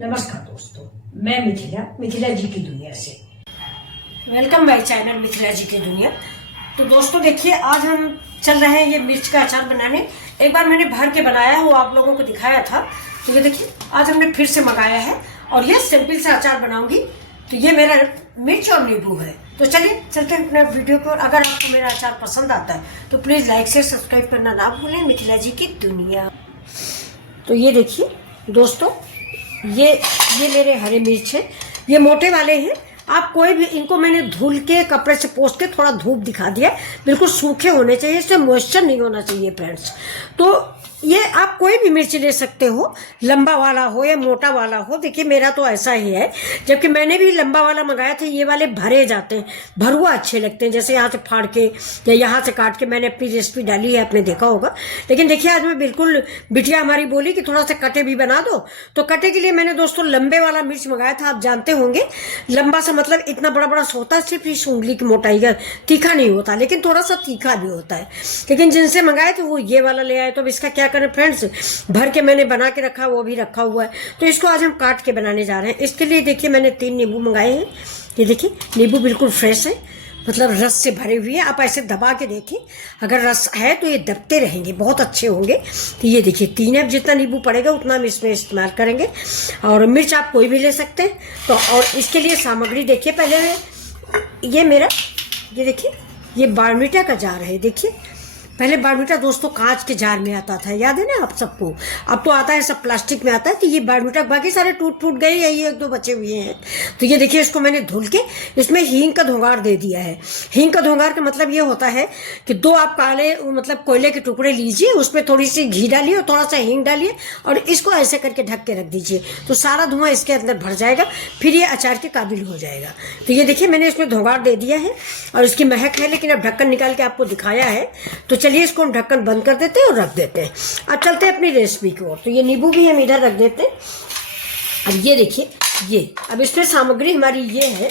नमस्कार दोस्तों, मैं मिथिला जी की दुनिया से वेलकम माय चैनल मिथिला जी की दुनिया। तो दोस्तों देखिए, आज हम चल रहे हैं ये मिर्च का अचार बनाने। एक बार मैंने भर के बनाया है, वो आप लोगों को दिखाया था। तो ये देखिए, आज हमने फिर से मंगाया है और ये सिंपल सा अचार बनाऊंगी। तो ये मेरा मिर्च और नींबू है। तो चलिए चलते हैं अपने वीडियो पर। अगर आपको मेरा अचार पसंद आता है तो प्लीज़ लाइक से सब्सक्राइब करना ना भूलें। मिथिला जी की दुनिया। तो ये देखिए दोस्तों, ये मेरे हरे मिर्च है। ये मोटे वाले हैं। आप कोई भी, इनको मैंने धुल के कपड़े से पोंछ के थोड़ा धूप दिखा दिया। बिल्कुल सूखे होने चाहिए, इसमें मॉइस्चर नहीं होना चाहिए फ्रेंड्स। तो ये आप कोई भी मिर्च ले सकते हो, लंबा वाला हो या मोटा वाला हो। देखिए मेरा तो ऐसा ही है, जबकि मैंने भी लंबा वाला मंगाया था। ये वाले भरे जाते हैं, भरुआ अच्छे लगते हैं, जैसे यहाँ से फाड़ के या यहाँ से काट के। मैंने अपनी रेसिपी डाली है, आपने देखा होगा। लेकिन देखिए, आज मैं बिल्कुल, बिटिया हमारी बोली कि थोड़ा सा कटे भी बना दो। तो कटे के लिए मैंने दोस्तों लंबे वाला मिर्च मंगाया था। आप जानते होंगे लंबा सा मतलब इतना बड़ा बड़ा होता है, सिर्फ इस उंगली की मोटाई का। तीखा नहीं होता, लेकिन थोड़ा सा तीखा भी होता है। लेकिन जिनसे मंगाए थे वो ये वाला ले आए। तो अब इसका क्या करें फ्रेंड्स, भर के मैंने बना के रखा, वो भी रखा हुआ है। तो इसको आज हम काट के बनाने जा रहे हैं। इसके लिए देखिए, मैंने 3 नींबू मंगाए हैं। ये देखिए, नींबू बिल्कुल फ्रेश है, मतलब रस से भरे हुए हैं। आप ऐसे दबा के देखें, अगर रस है तो ये दबते रहेंगे, बहुत अच्छे होंगे। तो ये देखिए 3 है। जितना नींबू पड़ेगा उतना हम इसमें इस्तेमाल करेंगे। और मिर्च आप कोई भी ले सकते हैं। तो और इसके लिए सामग्री देखिए, पहले ये मेरा, ये देखिए, ये बारमीटा का जार है। देखिए, पहले बारमीटा दोस्तों कांच के जार में आता था, याद है ना आप सबको। अब तो आता है सब प्लास्टिक में आता है। तो ये बारमीटा, बाकी सारे टूट फूट गए, यही 1-2 बचे हुए हैं। तो ये देखिए, इसको मैंने धुल के इसमें हींग का धोंगार दे दिया है। हींग का धोंगार का मतलब ये होता है कि 2 आप काले मतलब कोयले के टुकड़े लीजिए, उसमें थोड़ी सी घी डालिए और थोड़ा सा हींग डालिए और इसको ऐसे करके ढक के रख दीजिए। तो सारा धुआं इसके अंदर भर जाएगा, फिर ये अचार के काबिल हो जाएगा। तो ये देखिए, मैंने इसमें धोंगार दे दिया है और इसकी महक है, लेकिन अब ढक्कन निकाल के आपको दिखाया है। तो चलिए इसको हम ढक्कन बंद कर देते हैं और रख देते हैं। अब चलते हैं अपनी रेसिपी की ओर। तो ये नींबू भी हम इधर रख देते हैं। अब ये देखिए, ये अब इसमें सामग्री हमारी ये है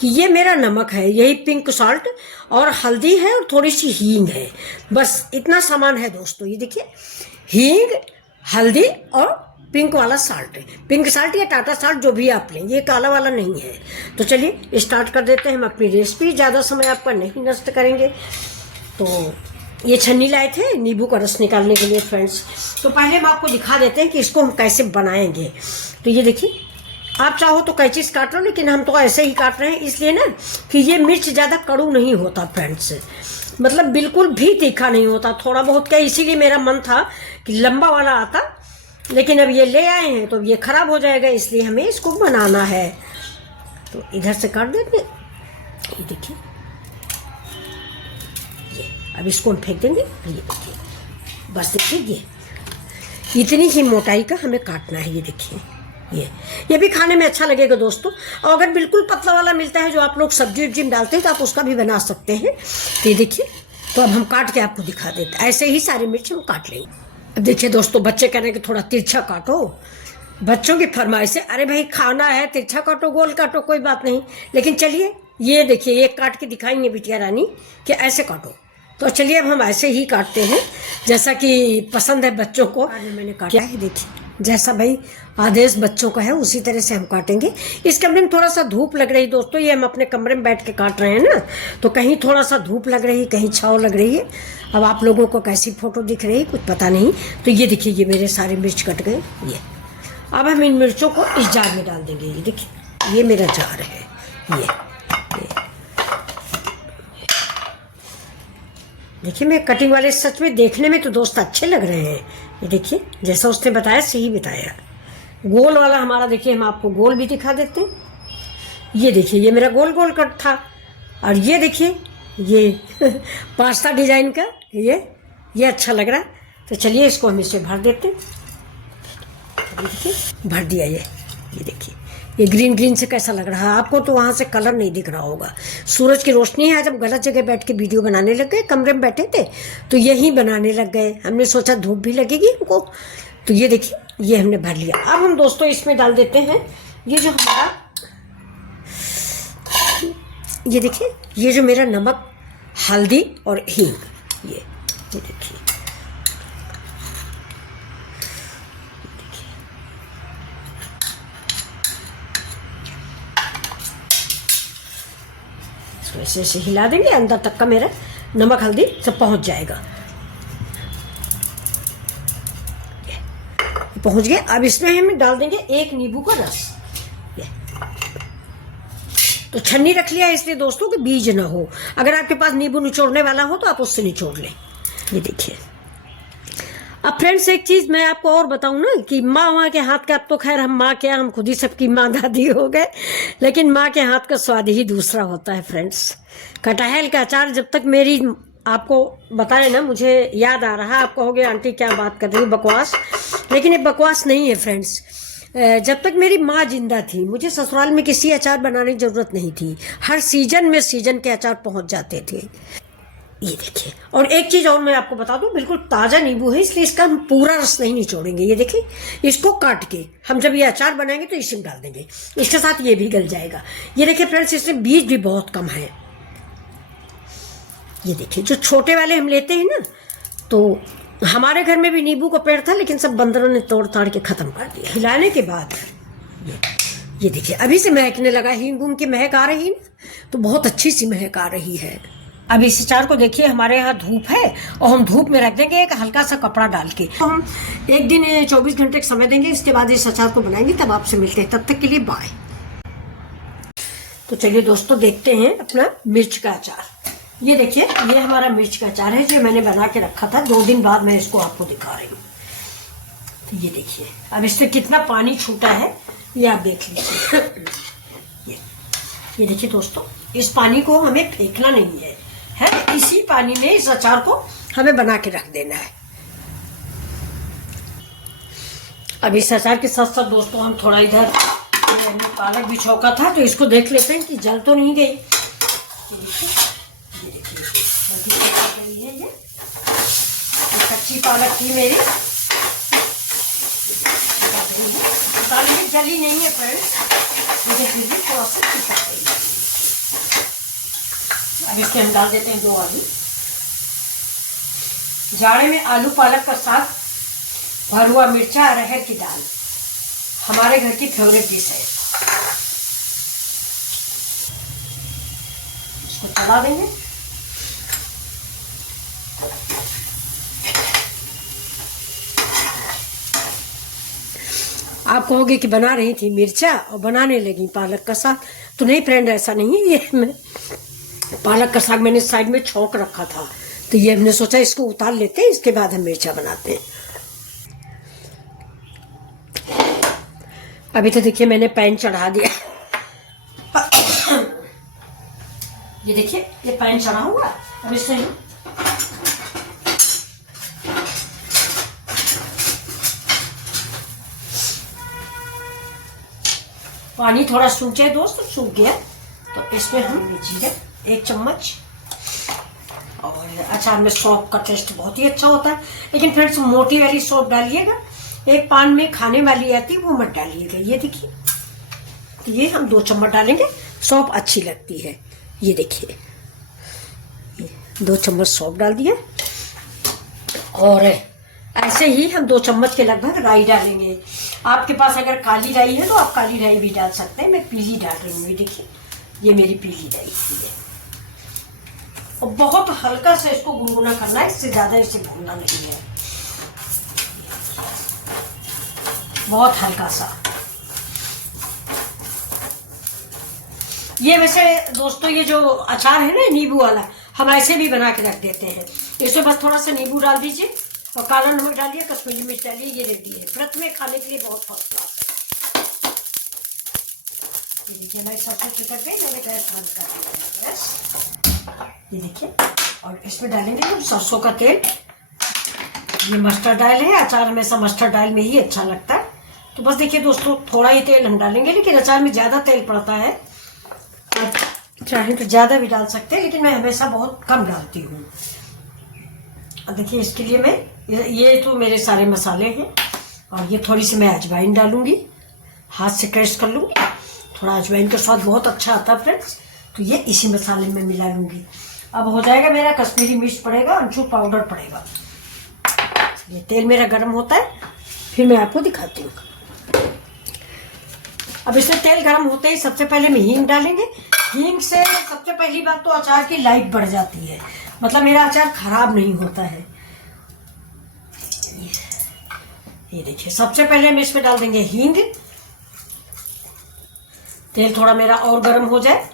कि ये मेरा नमक है, यही पिंक सॉल्ट, और हल्दी है और थोड़ी सी हींग है। बस इतना सामान है दोस्तों। ये देखिए, हींग, हल्दी और पिंक वाला साल्ट है। पिंक साल्ट या टाटा साल्ट जो भी आप लें, ये काला वाला नहीं है। तो चलिए स्टार्ट कर देते हैं हम अपनी रेसिपी। ज़्यादा समय आपका नहीं नष्ट करेंगे। तो ये छन्नी लाए थे नींबू का रस निकालने के लिए फ्रेंड्स। तो पहले हम आपको दिखा देते हैं कि इसको हम कैसे बनाएंगे। तो ये देखिए, आप चाहो तो कैंची से काट लो, लेकिन हम तो ऐसे ही काट रहे हैं, इसलिए ना कि ये मिर्च ज़्यादा कड़ू नहीं होता फ्रेंड्स, मतलब बिल्कुल भी तीखा नहीं होता, थोड़ा बहुत क्या। इसीलिए मेरा मन था कि लंबा वाला आता, लेकिन अब ये ले आए हैं तो ये खराब हो जाएगा, इसलिए हमें इसको बनाना है। तो इधर से काट देते हैं। ये देखिए, अब इसको हम फेंक देंगे। ये देखिए, बस देखिए, ये इतनी ही मोटाई का हमें काटना है। ये देखिए, ये भी खाने में अच्छा लगेगा दोस्तों। और अगर बिल्कुल पतला वाला मिलता है जो आप लोग सब्जी उब्जी में डालते हैं, तो आप उसका भी बना सकते हैं। तो ये देखिए, तो अब हम काट के आपको दिखा देते हैं। ऐसे ही सारी मिर्च हम काट लेंगे। अब देखिए दोस्तों, बच्चे कह रहे हैं कि थोड़ा तिरछा काटो। बच्चों की फरमाइश है, अरे भाई खाना है, तिरछा काटो, गोल काटो, कोई बात नहीं। लेकिन चलिए, ये देखिए, ये काट के दिखाएंगे बिटिया रानी कि ऐसे काटो। तो चलिए अब हम ऐसे ही काटते हैं, जैसा कि पसंद है बच्चों को। मैंने काटा है, देखिए, जैसा भाई आदेश बच्चों का है उसी तरह से हम काटेंगे। इस कमरे में थोड़ा सा धूप लग रही दोस्तों, ये हम अपने कमरे में बैठ के काट रहे हैं ना, तो कहीं थोड़ा सा धूप लग रही, कहीं छाँव लग रही है। अब आप लोगों को कैसी फोटो दिख रही है कुछ पता नहीं। तो ये देखिए, ये मेरे सारे मिर्च कट गए। ये अब हम इन मिर्चों को इस जार में डाल देंगे। ये देखिए, ये मेरा जार है। ये देखिए, मैं कटिंग वाले सच में देखने में तो दोस्त अच्छे लग रहे हैं। ये देखिए, जैसा उसने बताया सही बताया। गोल वाला हमारा देखिए, हम आपको गोल भी दिखा देते हैं। ये देखिए, ये मेरा गोल गोल कट था। और ये देखिए, ये पास्ता डिजाइन का, ये अच्छा लग रहा है। तो चलिए इसको हम इससे भर देते हैं। देखिए, भर दिया। ये देखिए, ये ग्रीन ग्रीन से कैसा लग रहा है आपको। तो वहाँ से कलर नहीं दिख रहा होगा, सूरज की रोशनी है। जब गलत जगह बैठ के वीडियो बनाने लग गए, कमरे में बैठे थे तो यही बनाने लग गए। हमने सोचा धूप भी लगेगी हमको। तो ये देखिए, ये हमने भर लिया। अब हम दोस्तों इसमें डाल देते हैं ये जो हमारा, ये देखिए, ये जो मेरा नमक, हल्दी और हींग। ये देखिए, इसको ऐसे ऐसे हिला देंगे, अंदर तक का मेरा नमक हल्दी सब पहुंच जाएगा। पहुंच गए। अब इसमें हम डाल देंगे 1 नींबू का रस। तो छन्नी रख लिया है इसलिए दोस्तों कि बीज ना हो। अगर आपके पास नींबू निचोड़ने वाला हो तो आप उससे निचोड़ लें। ये देखिए। अब फ्रेंड्स एक चीज मैं आपको और बताऊं ना कि माँ के हाथ का, अब तो खैर हम माँ क्या, हम खुद ही सबकी माँ दादी हो गए, लेकिन माँ के हाथ का स्वाद ही दूसरा होता है फ्रेंड्स। कटहल का अचार जब तक मेरी, आपको बताए ना, मुझे याद आ रहा, आप कहोगे आंटी क्या बात कर रही है, बकवास, लेकिन ये बकवास नहीं है फ्रेंड्स। जब तक मेरी माँ जिंदा थी मुझे ससुराल में किसी अचार बनाने की जरूरत नहीं थी। हर सीजन में सीजन के अचार पहुंच जाते थे। ये देखिए। और एक चीज और मैं आपको बता दूं, बिल्कुल ताजा नींबू है इसलिए इसका हम पूरा रस नहीं निचोड़ेंगे। ये देखिए, इसको काट के हम जब ये अचार बनाएंगे तो इसी में डाल देंगे, इसके साथ ये भी गल जाएगा। ये देखिए फ्रेंड्स, इसमें बीज भी बहुत कम है। ये देखिए, जो छोटे वाले हम लेते हैं ना, तो हमारे घर में भी नींबू का पेड़ था लेकिन सब बंदरों ने तोड़ ताड़ के खत्म कर दिया। हिलाने के बाद ये देखिए अभी से महकने लगा, हींग गूंग की महक आ रही है ना, तो बहुत अच्छी सी महक आ रही है। अब इस अचार को देखिए, हमारे यहाँ धूप है और हम धूप में रख देंगे एक हल्का सा कपड़ा डाल के। तो हम एक दिन 24 घंटे का समय देंगे, इसके बाद इस अचार को बनाएंगे, तब आपसे मिलते हैं। तब तक के लिए बाय। तो चलिए दोस्तों देखते हैं अपना मिर्च का अचार। ये देखिए, ये हमारा मिर्च का अचार है जो मैंने बना के रखा था। 2 दिन बाद मैं इसको आपको दिखा रही हूँ। तो ये देखिए, अब इससे कितना पानी छूटा है ये आप देख लीजिए। ये देखिए दोस्तों, इस पानी को हमें फेंकना नहीं है, इसी पानी में इस अचार को हमें बना के रख देना है। अब इस अचार के साथ साथ दोस्तों हम थोड़ा इधर पालक भी छौंका था, तो इसको देख लेते हैं कि जल तो नहीं गई। ये देखिए, ये कच्ची पालक थी मेरी, पालक जली नहीं है फ्रेंड्स, मुझे फिर भी थोड़ा सा चिपक गई। अब इसके हम डाल देते हैं 2 आलू। जाड़े में आलू पालक का साग, भरुआ मिर्चा, अरहर की दाल हमारे घर की फेवरेट डिश है। इसको चला देंगे। आप कहोगे कि बना रही थी मिर्चा और बनाने लगी पालक का साग, तो नहीं फ्रेंड, ऐसा नहीं है। ये मैं पालक का साग मैंने साइड में छौंक रखा था, तो ये हमने सोचा इसको उतार लेते हैं, इसके बाद हम मिर्चा बनाते हैं। अभी तो देखिए मैंने पैन चढ़ा दिया। ये देखिए, ये पैन चढ़ा हुआ। अब इससे पानी थोड़ा सूख जाए दोस्तों, सूख गया तो इसमें हम जीरा 1 चम्मच, और अचार में सौंफ का टेस्ट बहुत ही अच्छा होता है, लेकिन फ्रेंड्स मोटी वाली सौंफ डालिएगा, एक पान में खाने वाली आती है वो मत डालिएगा। ये देखिए, तो ये हम 2 चम्मच डालेंगे, सौंफ अच्छी लगती है। ये देखिए, 2 चम्मच सौंफ डाल दिया, और ऐसे ही हम 2 चम्मच के लगभग राई डालेंगे। आपके पास अगर काली राई है तो आप काली राई भी डाल सकते हैं, मैं पीली डाल रही हूँ। देखिए, ये मेरी पीली राई है, और बहुत हल्का से इसको गुनगुना करना है, इससे ज्यादा इसे भूनना नहीं है, बहुत हल्का सा। ये वैसे दोस्तों, ये जो अचार है ना नींबू वाला, हम ऐसे भी बना के रख देते हैं। इसमें बस थोड़ा सा नींबू डाल दीजिए और काला नमक डालिए, कश्मीरी मिर्च डालिए, ये रेडी है। व्रत में खाने के लिए बहुत फर्स्ट क्लास है। ये देखिए, मैं सबसे चिकन पे मैंने गैस बंद कर दिया है। ये देखिए, और इसमें डालेंगे हम सरसों का तेल। ये मस्टर्ड ऑयल है, अचार हमेशा मस्टर्ड ऑयल में ही अच्छा लगता है। तो बस देखिए दोस्तों, थोड़ा ही तेल हम डालेंगे, लेकिन अचार में ज़्यादा तेल पड़ता है, चाहे तो ज़्यादा भी डाल सकते हैं, लेकिन मैं हमेशा बहुत कम डालती हूँ। अब देखिए, इसके लिए मैं ये तो मेरे सारे मसाले हैं, और ये थोड़ी सी मैं अजवाइन डालूंगी, हाथ से क्रश कर लूँगी। थोड़ा अजवाइन का स्वाद बहुत अच्छा आता है फ्रेंड्स, तो ये इसी मसाले में मिला लूँगी। अब हो जाएगा मेरा, कश्मीरी मिर्च पड़ेगा, अमचूर पाउडर पड़ेगा। ये तेल मेरा गर्म होता है, फिर मैं आपको दिखाती हूँ। अब इसमें तेल गर्म होते ही सबसे पहले हम हींग डालेंगे। हींग से सबसे पहली बात तो अचार की लाइफ बढ़ जाती है, मतलब मेरा अचार खराब नहीं होता है। ये देखिए, सबसे पहले हम इसमें डाल देंगे हींग। तेल थोड़ा मेरा और गर्म हो जाए।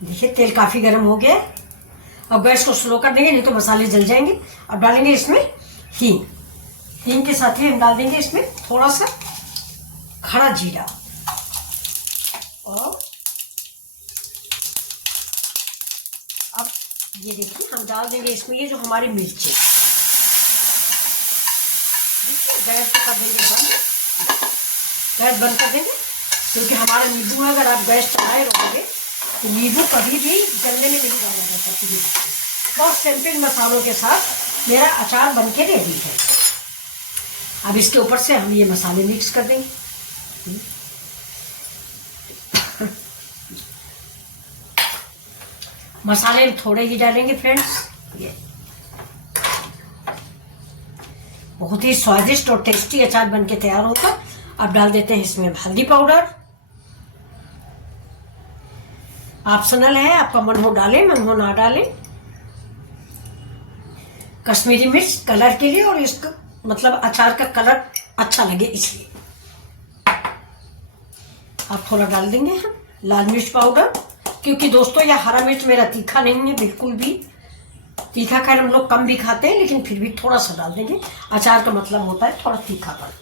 देखिए तेल काफी गर्म हो गया। अब गैस को स्लो कर देंगे, नहीं तो मसाले जल जाएंगे। अब डालेंगे इसमें हींग। हींग के साथ ही हम डाल देंगे इसमें थोड़ा सा खड़ा जीरा, और अब ये देखिए हम डाल देंगे इसमें ये जो हमारी मिर्ची। गैस को कर देंगे बंद, गैस बंद कर देंगे, क्योंकि हमारा नींबू है, अगर आप गैस चलाए रहोगे तो नींबू कभी भी जलने में नहीं डाला जाता। बहुत सिंपल मसालों के साथ मेरा अचार बनके रेडी है। अब इसके ऊपर से हम ये मसाले मिक्स कर देंगे। मसाले थोड़े ही डालेंगे फ्रेंड्स, ये बहुत ही स्वादिष्ट और टेस्टी अचार बनके तैयार होता। अब डाल देते हैं इसमें हल्दी पाउडर। ऑप्शनल है, आपका मन हो डालें, मन हो ना डालें। कश्मीरी मिर्च कलर के लिए, और इसका मतलब अचार का कलर अच्छा लगे इसलिए। अब थोड़ा डाल देंगे हम लाल मिर्च पाउडर, क्योंकि दोस्तों यह हरा मिर्च मेरा तीखा नहीं है बिल्कुल भी। तीखा खैर हम लोग कम भी खाते हैं, लेकिन फिर भी थोड़ा सा डाल देंगे। अचार का मतलब होता है थोड़ा तीखापन।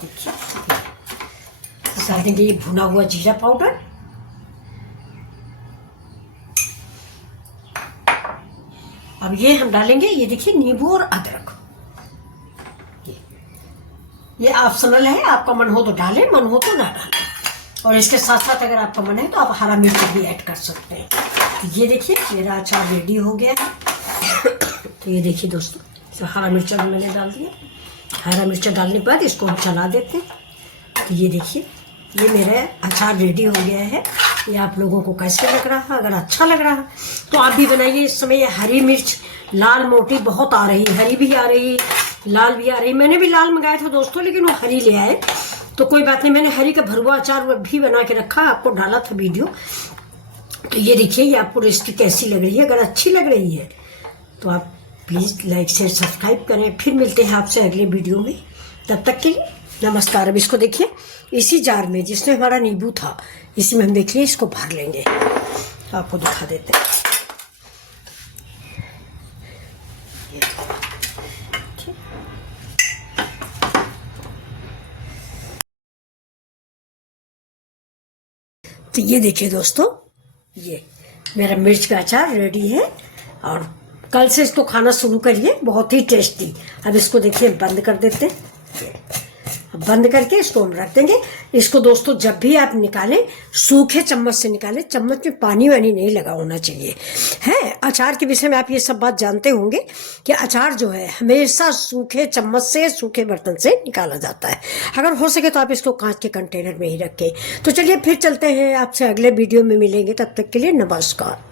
देखिए डाल देंगे ये भुना हुआ जीरा पाउडर। अब ये हम डालेंगे, ये देखिए नींबू और अदरक। ये ऑप्शनल है, आपका मन हो तो डालें, मन हो तो ना डालें। और इसके साथ साथ अगर आपका मन है तो आप हरा मिर्च भी ऐड कर सकते हैं। तो ये देखिए मेरा अचार रेडी हो गया है। तो ये देखिए दोस्तों, तो हरा मिर्चा भी मैंने डाल दिया। हरा मिर्चा डालने के बाद इसको हम चला देते हैं। तो ये देखिए ये मेरा अचार रेडी हो गया है। ये आप लोगों को कैसे लग रहा है? अगर अच्छा लग रहा है तो आप भी बनाइए। इस समय ये हरी मिर्च लाल मोटी बहुत आ रही, हरी भी आ रही, लाल भी आ रही। मैंने भी लाल मंगाया था दोस्तों, लेकिन वो हरी ले आए, तो कोई बात नहीं। मैंने हरी का भरवा अचार भी बना के रखा, आपको डाला था वीडियो। तो ये देखिए ये आपको रेसिपी कैसी लग रही है। अगर अच्छी लग रही है तो आप प्लीज़ लाइक शेयर सब्सक्राइब करें। फिर मिलते हैं आपसे अगले वीडियो में, तब तक के लिए नमस्कार। अब इसको देखिए इसी जार में जिसमें हमारा नींबू था, इसी में हम देखिए इसको भर लेंगे। आपको दिखा देते हैं। तो ये देखिए दोस्तों, ये मेरा मिर्च का अचार रेडी है, और कल से इसको खाना शुरू करिए, बहुत ही टेस्टी। अब इसको देखिए बंद कर देते हैं। अब बंद करके इसको हम रख देंगे। इसको दोस्तों जब भी आप निकालें सूखे चम्मच से निकालें, चम्मच में पानी वानी नहीं लगा होना चाहिए। है अचार के विषय में आप ये सब बात जानते होंगे कि अचार जो है हमेशा सूखे चम्मच से, सूखे बर्तन से निकाला जाता है। अगर हो सके तो आप इसको कांच के कंटेनर में ही रखें। तो चलिए फिर चलते हैं, आपसे अगले वीडियो में मिलेंगे। तब तक के लिए नमस्कार।